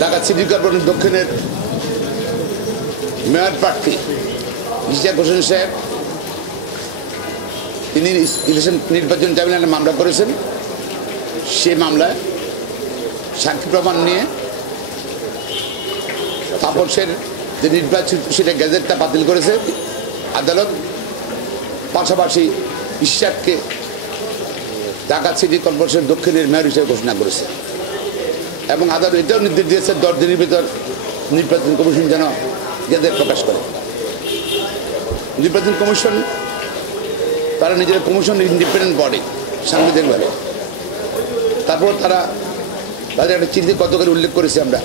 Dhaka city corporation দক্ষিণের mayor প্রার্থী ইশতিয়াক হোসেন সাহেব তিনি ইলেকশন নির্বাচন ট্রাইব্যুনালে মামলা করেছেন। সেই মামলায় সাক্ষী প্রমাণ নিয়ে তাপসের যে নির্বাচিত সেটা গ্যাজেটটা বাতিল করেছে আদালত। পাশাপাশি ইশতিয়াককে ঢাকা সিটি কর্পোরেশন দক্ষিণের মেয়র হিসেবে ঘোষণা করেছে এবং আদালত এটাও নির্দেশ দিয়েছে 10 দিনের ভিতর নির্বাচন কমিশন যেন গ্যাজেট প্রকাশ করে। নির্বাচন কমিশন তারা নিজের কমিশন ইন্ডিপেন্ডেন্ট বডি সাংবিধানিকভাবে। তারপর তারা তাদের একটা চিঠি গতকাল উল্লেখ করেছি, আমরা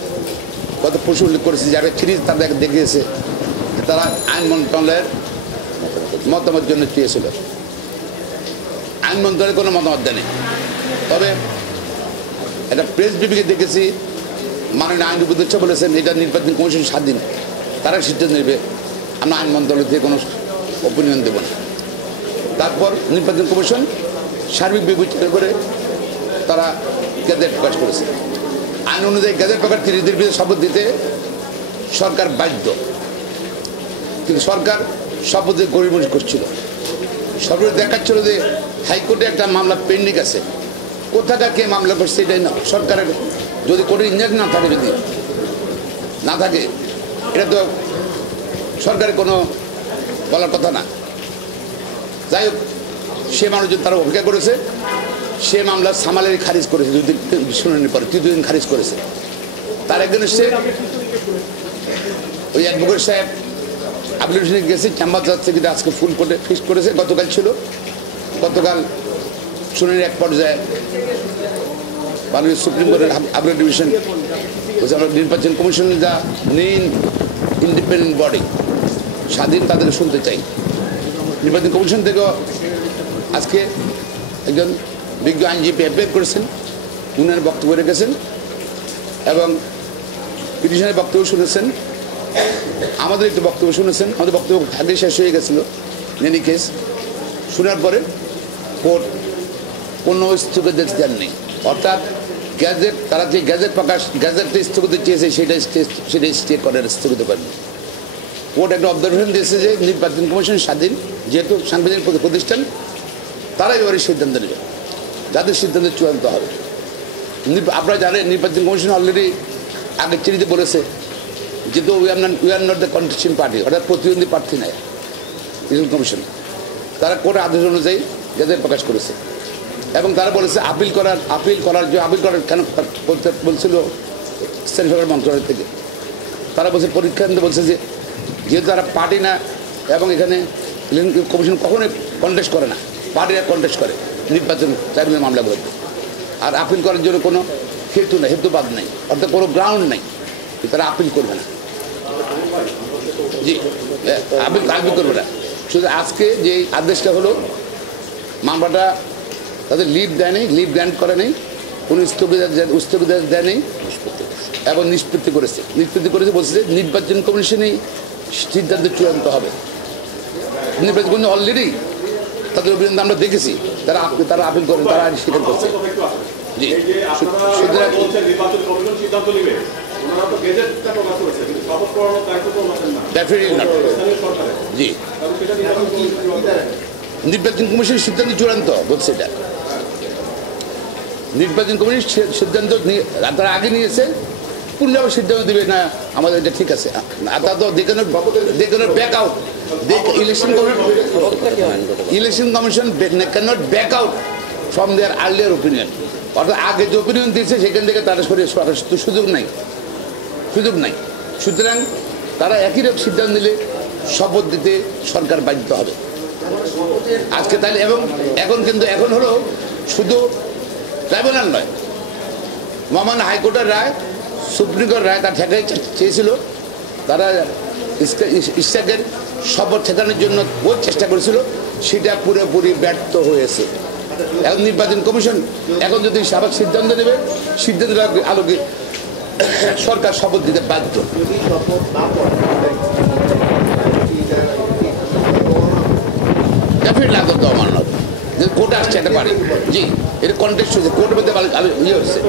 গত পরশু উল্লেখ করেছি যে একটা চিঠি তাদের দেখিয়েছে তারা আইন মন্ত্রণালয়ের মতামত জন্য চেয়েছিল। আইন মন্ত্রণালয়ের কোনো মতামত দেয়নি। তবে একটা প্রেস ব্রিফিংয়ে দেখেছি মাননীয় আইন উপদেষ্টা বলেছেন এটা নির্বাচন কমিশন স্বাধীন, তারা সিদ্ধান্ত নেবে, আমরা আইন মন্ত্রণালয় থেকে কোনো অপিনিয়ন দেব না। তারপর নির্বাচন কমিশন সার্বিক বিবেচনা করে তারা গ্যাজেট প্রকাশ করেছে। আইন অনুযায়ী গ্যাজেট প্রকাশ 30 দিনের ভিতরে শপথ দিতে সরকার বাধ্য, কিন্তু সরকার শপথ দিয়ে গরিমসি করছিল। সরকার দেখাচ্ছিল যে হাইকোর্টে একটা মামলা পেন্ডিং আছে, কোথাকার কে মামলা করছে এটাই না। সরকারের যদি কোনো ইঞ্জিনিয়ার না থাকে, যদি না থাকে, এটা তো সরকারের কোনো বলার কথা না। যাই হোক, সে মানুষজন তারা অপেক্ষা করেছে। সে মামলা সামালের খারিজ করেছে, 2 দিন শুনানির পরে 3 দিন খারিজ করেছে। তার একজন এসছে ওই অ্যাডভোকেট সাহেব আপিল ডিভিশনে গেছে, চেম্বার জাজ থেকে আজকে ফুল কোর্টে ফিক্সড করেছে। গতকাল ছিল, গতকাল শুনানির এক পর্যায়ে মাননীয় সুপ্রিম কোর্টের আপিল ডিভিশন বলছে আমরা নির্বাচন কমিশনের যা মেইন ইন্ডিপেন্ডেন্ট বডি স্বাধীন, তাদের শুনতে চাই। নির্বাচন কমিশন থেকেও আজকে একজন বিজ্ঞ আইনজীবী অ্যাপিয়ার করেছেন, উনার বক্তব্য রেখেছেন এবং পিটিশনের বক্তব্য শুনেছেন, আমাদের একটু বক্তব্য শুনেছেন। আমাদের বক্তব্য আগে শেষ হয়ে গেছিলো এনি কেস। শোনার পরে কোর্ট কোনো স্থগিত দেননি, অর্থাৎ গ্যাজেট তারা যে গ্যাজেট প্রকাশ গ্যাজেটটা স্থগিত চেয়েছে সেটাই স্টে করার স্থগিত করেনি। কোর্ট একটা অবজারভেশন দিয়েছে যে নির্বাচন কমিশন স্বাধীন, যেহেতু সাংবিধানিক প্রতিষ্ঠান, তারা এবারে সিদ্ধান্ত নেবে, যাদের সিদ্ধান্ত চূড়ান্ত হবে। আপনারা জানেন নির্বাচন কমিশন অলরেডি আগের চিঠিতে বলেছে যেহেতু we are not the contesting party, অর্থাৎ প্রতিদ্বন্দ্বী প্রার্থী নেয় ইলেকশন কমিশন। তারা কোর্টের আদেশ অনুযায়ী গ্যাজেট প্রকাশ করেছে এবং তারা বলেছে আপিল করার কেন বলছিল স্থানীয় সরকার মন্ত্রণালয় থেকে। তারা বলছে পরীক্ষা নিতে বলছে যে যেহেতু তারা পার্টি না এবং এখানে ইলেকশন কমিশন কখনোই কন্টেস্ট করে না, পার্টিরা কন্টেস্ট করে নির্বাচন ট্রাইব্যুনাল মামলাগুলোতে। আর আপিল করার জন্য কোনো হেতুবাদ নেই, অর্থাৎ কোনো গ্রাউন্ড নেই, তারা আপিল করবে না। জি, আপিল করবে না। শুধু আজকে যে আদেশটা হলো, মামলাটা তাদের লিভ দেয় নেই, লিভ গ্র্যান্ট করে নেই, কোনো স্থগিতাদেশ দেয় নেই এবং নিষ্পত্তি করেছে বলছে যে নির্বাচন কমিশনেই সিদ্ধান্ত চূড়ান্ত হবে। নির্বাচন কমিশন অলরেডি তাদের অভিযান আমরা দেখেছি, তারা আপিল করেন, তারা স্বীকার করছে। জি, সুতরাং জি, নির্বাচন কমিশনের সিদ্ধান্ত চূড়ান্ত বলছে। এটা নির্বাচন কমিশন সিদ্ধান্ত তারা আগে নিয়েছে, পুনরায় সিদ্ধান্ত দেবে না আমাদের এটা ঠিক আছে। তা তো দেখুন back out, election commission cannot back out from their earlier opinion. অর্থাৎ আগে যে ওপিনিয়ন দিয়েছে সেখান থেকে তারা সুযোগ নাই। সুতরাং তারা একই রকম সিদ্ধান্ত নিলে শপথ দিতে সরকার বাধ্য হবে আজকে। তাহলে এবং এখন হলো শুধু ট্রাইব্যুনাল নয়, মহামান্য হাইকোর্টের রায়, সুপ্রিম কোর্টের রায় তার ঠেকাই চেয়েছিল। তারা ইশতিয়াকের শপথ ঠেকানোর জন্য বহু চেষ্টা করেছিল, সেটা পুরোপুরি ব্যর্থ হয়েছে। এখন নির্বাচন কমিশন এখন যদি আবার সিদ্ধান্ত নেবে, সিদ্ধান্তের আলোকে সরকার শপথ দিতে বাধ্য। আমার নয় কোর্টে আসছে একটা বাড়ি, জি, এটা কন্টেক্সট হয়েছে, কোর্টের মধ্যে ইয়ে হচ্ছে।